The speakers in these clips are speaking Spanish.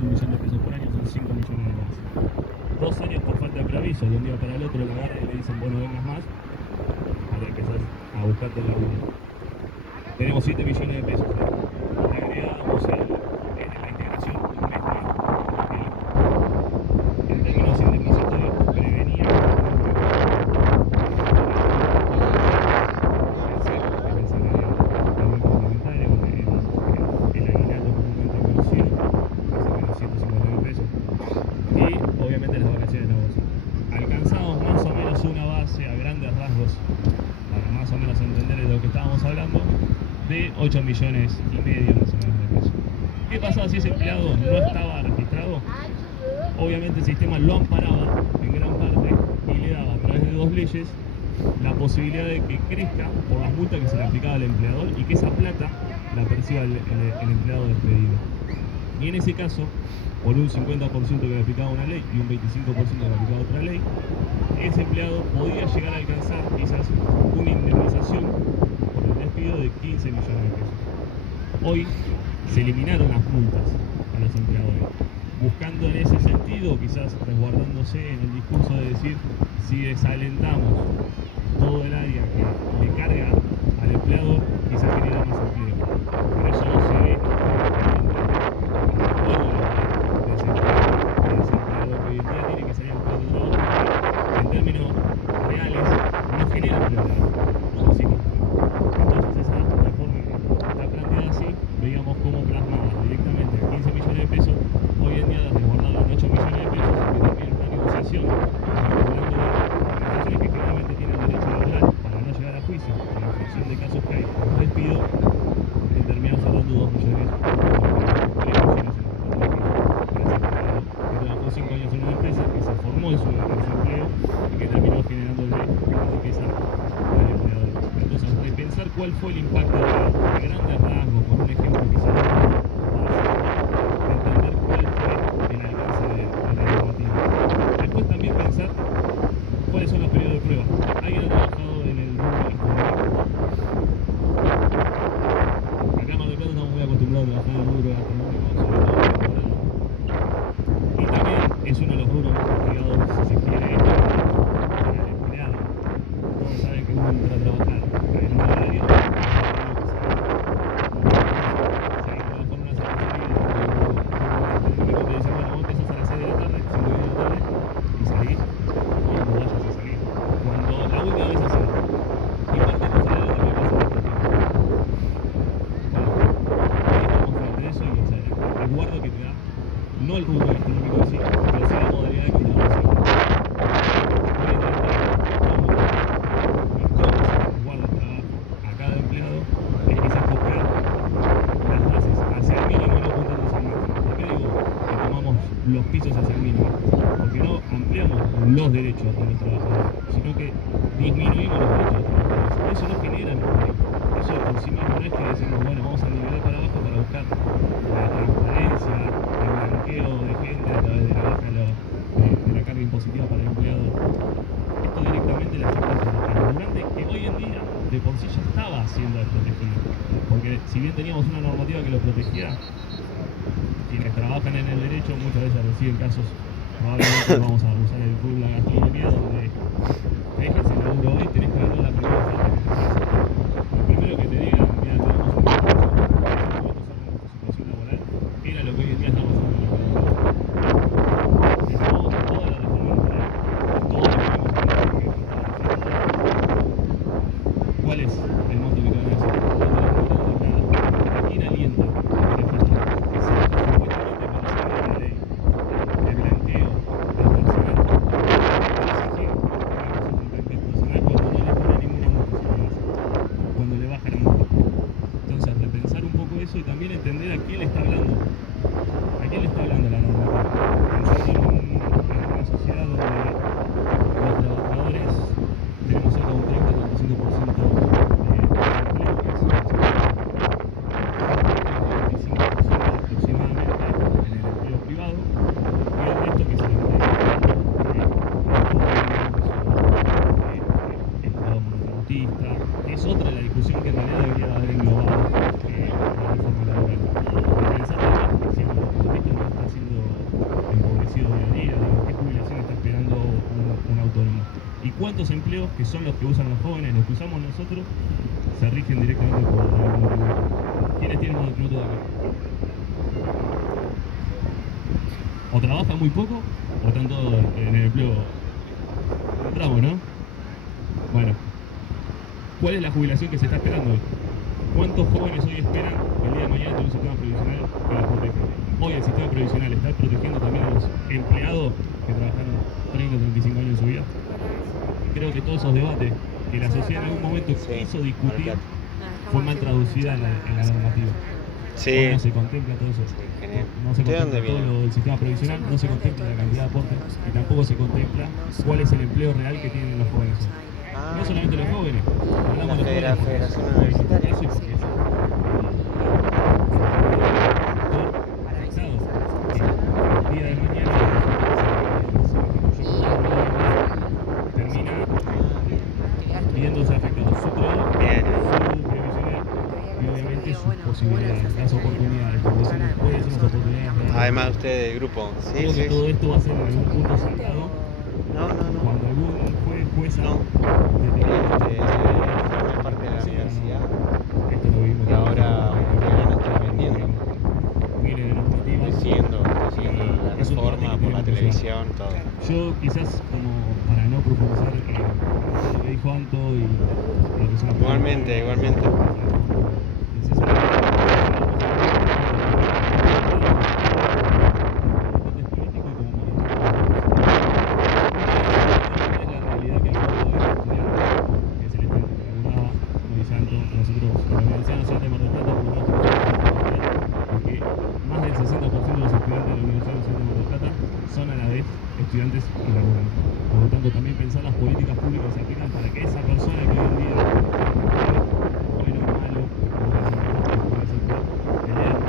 1 millón de pesos por año son 5 millones de más. 2 años por falta de preaviso, de un día para el otro la agarran y le dicen, bueno, vengas más, ahora empezás a buscarte el laburo. Tenemos 7 millones de pesos. Le agregamos la integración un mes más, porque en términos indemnizatorios prevenía el aguinaldo comúnmente conocido, más o menos 150.000 pesos, y obviamente las vacaciones laborosas. Alcanzamos más o menos una base a grandes rasgos, para más o menos entender de lo que estábamos hablando, de 8 millones y medio más o menos de pesos. ¿Qué pasaba si ese empleado no estaba registrado? Obviamente el sistema lo amparaba en gran parte y le daba a través de 2 leyes la posibilidad de que crezca por las multas que se le aplicaba al empleador y que esa plata la perciba el empleado despedido. Y en ese caso, por un 50% que le aplicaba una ley y un 25% que le aplicaba otra ley, ese empleado podía llegar a alcanzar quizás una indemnización por el despido de 15 millones de pesos. Hoy se eliminaron las multas a los empleadores, buscando en ese sentido, quizás resguardándose en el discurso de decir, si desalentamos todo el área que le carga al empleador, quizás genera más empleo. Por eso no se ve de ese empleado que hoy en día tiene que salir a buscar otro trabajo, porque en términos reales no genera empleo por sí mismo. Entonces esa reforma que está planteada así, veíamos cómo plasmaba directamente 15 millones de pesos, hoy en día resguardarlo en 8 millones de pesos, que también una negociación vinculando las organizaciones que generalmente tienen derecho laboral para no llegar a juicio, en función de casos que hay por despido, que terminan cerrando 2 millones, 3 millones en el mejor de los casos, para ese empleado que trabajó 5 años en una empresa, que se formó en su empleo y que terminó generándole una riqueza al empleador. Entonces, repensar cuál fue el impacto real, a grandes rasgos, con un ejemplo quizás para entender cuál fue el alcance de la normativa. Después también pensar cuáles son los periodos de prueba. ¿Alguien ha trabajado en el rubro gastronómico? Acá en Mar del Plata estamos muy acostumbrados a trabajar en el rubro gastronómico, sobre todo en temporada. Y también es uno de los rubros más castigados, si se quiere, para el empleado. Todos saben que uno entra a trabajar en un horario no el rubro gastronómico en sí, pero sí la modalidad de contratación. Voy a intentar y cómo se resguarda el trabajo a cada empleado es quizás buscar las bases hacia el mínimo y no apuntarnos al máximo. ¿Por qué digo que tomamos los pisos hacia el mínimo? Porque no ampliamos los derechos de los trabajadores, sino que disminuimos los derechos de los trabajadores. Eso no genera empleo. Eso por sí mismo no es que decimos, bueno, vamos a nivelar para abajo para buscar la transparencia, el blanqueo de gente a través de la baja de la carga impositiva para el empleado. Esto directamente le afecta al laburante, que hoy en día de por sí ya estaba siendo desprotegido. Porque si bien teníamos una normativa que lo protegía, quienes trabajan en el derecho muchas veces reciben casos, probablemente vamos a usar el rubro de la gastronomía, donde te dejas el laburo hoy, tenés que agarrar la primera oferta que te ofrecen. Lo primero que te digan, mira, tenemos un beneficio, tu situación laboral, era lo que hoy en día estamos haciendo en la Necesitamos toda la reforma laboral, todo lo que vemos en la ley. ¿Cuál es el monto que te van a decir? No tenés multa contratada. ¿A quién alienta a querer faltar? Si supuestamente persigue la ley el blanqueo del personal, ¿por qué exigir que haga cosas del blanqueo del personal cuando no le ponen cuántos empleos, que son los que usan los jóvenes, los que usamos nosotros, se rigen directamente por el monotributo. ¿Quiénes tienen monotributo de acá? O trabajan muy poco o están todos en el empleo. Entramos, ¿no? Bueno, ¿cuál es la jubilación que se está esperando hoy? ¿Cuántos jóvenes hoy esperan el día de mañana tener un sistema previsional que los proteja? Hoy el sistema previsional está protegiendo también a los empleados que trabajaron 30 o 35 años en su vida. Creo que todos esos debates que la sociedad en algún momento quiso discutir fue mal traducida en la normativa. Sí. Hoy no se contempla todo eso. No se ¿De dónde contempla todo viene? el sistema previsional, no se contempla la cantidad de aportes y tampoco se contempla cuál es el empleo real que tienen los jóvenes. No solamente los jóvenes, hablamos de los jóvenes. Federación Universitaria. Eso y porque es el día de mañana termina viéndose afectado su trabajo, su previsional y obviamente sus posibilidades, las oportunidades, cuáles son las oportunidades reales. Además usted del grupo. Creo que todo esto va a ser en algún punto sentado No. cuando algún jueza No. Formé parte de la universidad esto lo vimos y ahora no estoy vendiendo. viene de normativa. Estoy siguiendo la Es un debate reforma que por la tenemos que televisión, todo. Yo quizás como para no profundizar en lo que dijo Anto y lo que son las Igualmente. Nosotros, la Universidad Nacional de Mar del Plata, porque más del 60% de los estudiantes de la Universidad Nacional de Mar del Plata son a la vez estudiantes irregulares. Por lo tanto, también pensar las políticas públicas se aplican para que esa persona que hoy en día bueno o malo,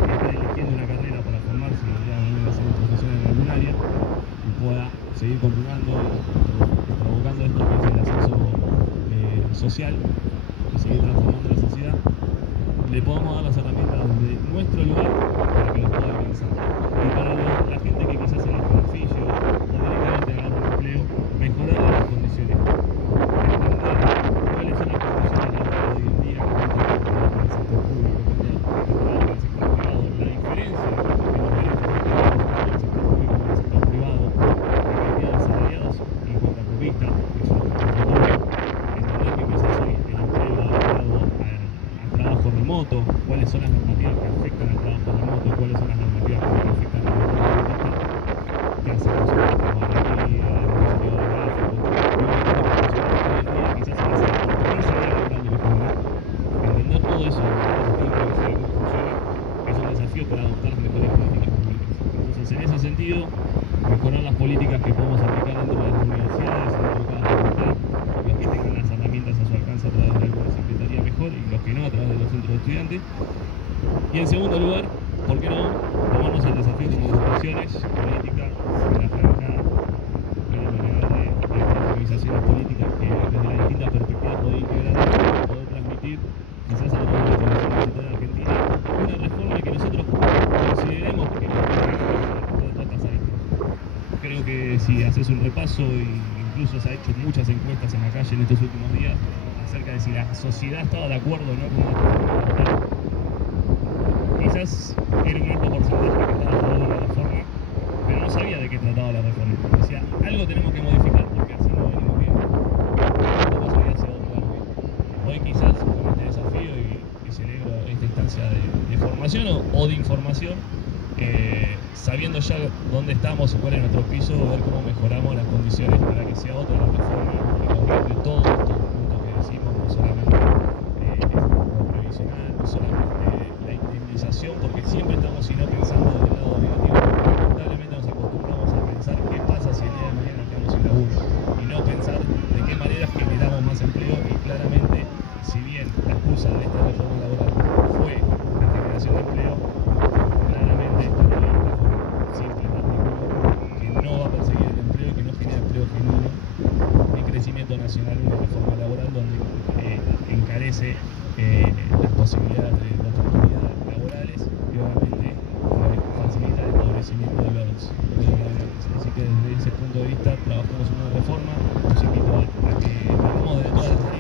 está eligiendo una carrera para formarse y ya venir a ser un profesional en algún área y pueda seguir continuando provocando esto que es el ascenso social y seguir transformando la sociedad, le podamos dar las herramientas desde nuestro lugar para que los pueda alcanzar. Y para la gente que quizás en el oficio o directamente agarra un empleo, mejorar las condiciones. Entender cuáles son las condiciones laborales de hoy en día que cuentan con el sector público, con el sector privado, la diferencia en los derechos que tenemos en el sector público y en el sector privado, la cantidad de asalariados y contratistas, que son los trabajadores, entender que quizás hoy el empleo adaptado al trabajo remoto, cuáles son las normativas que afectan al trabajo remoto, cuáles son las normativas que afectan al contratista, que hacen los tecnología, el diseño gráfico, y un montón de profesionales que hoy en día quizás se hacen ni salir laborando de jóvenes. Entender todo eso, entender cómo funciona, es un desafío para adoptar las mejores políticas públicas. Entonces, en ese sentido, mejorar las políticas que podemos aplicar dentro de las universidades, dentro de cada facultad, los que tengan las herramientas a su alcance a través de alguna secretaría mejor y los que no a través de los centros de estudiantes. Y en segundo lugar, ¿por qué no tomarnos el desafío como agrupaciones políticas de la franja de organizaciones políticas que desde las distintas perspectivas poder integrar, poder transmitir quizás a la población universitaria de Argentina una reforma que nosotros consideremos que no puede pasar esto. Creo que si haces un repaso, incluso se ha hecho muchas encuestas en la calle en estos últimos días acerca de si la sociedad estaba de acuerdo o no con una reforma. Quizás era un alto porcentaje que estaba a favor de la reforma, pero no sabía de qué trataba la reforma. Decía, algo tenemos que modificar porque así no venimos bien. Tampoco sabía hacia dónde vamos bien. Hoy quizás con este desafío y celebro esta instancia de formación o de información, sabiendo ya dónde estamos o cuál es nuestro piso, ver cómo mejoramos las condiciones para que sea otra la reforma que contemple todos estos puntos que decimos, no solamente lo previsional, no solamente la indemnización, porque siempre estamos sino pensando del lado negativo, porque lamentablemente nos acostumbramos a pensar qué pasa si el día de mañana quedamos sin laburo y no pensar de qué manera generamos más empleo. Y claramente, si bien la excusa de esta reforma laboral fue la generación de empleo, claramente esta ley simple que no va a perseguir el empleo y que no genera empleo genuino ni crecimiento nacional, una reforma laboral donde encarece las posibilidades de oportunidades laborales y obviamente facilita el empobrecimiento de los laborantes. Así que desde ese punto de vista trabajamos en una reforma. Los invito a que hablemos de todas las